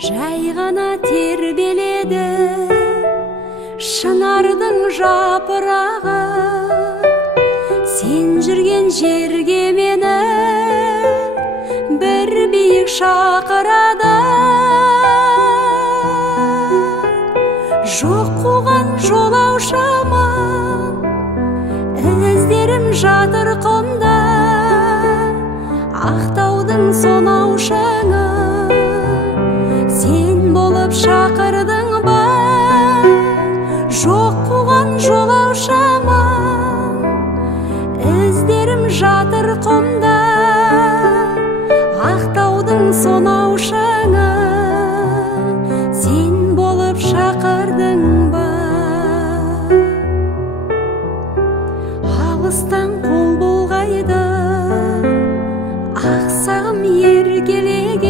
жай ғана тербеледі шынардың жапырағы. Сен жүрген жерге мені бір биік шақырады. Жоқ қуған жолаушыма іздерім жатыр құмда, ақтаудың сонау шыңы сен болып шақырдың ба? Жоқ қуған жолаушыма іздерім жатыр құмда, ақтаудың сонау шыңы сен болып шақырдың ба? Алыстан қол бұлғайды ақ сағым еркелеген,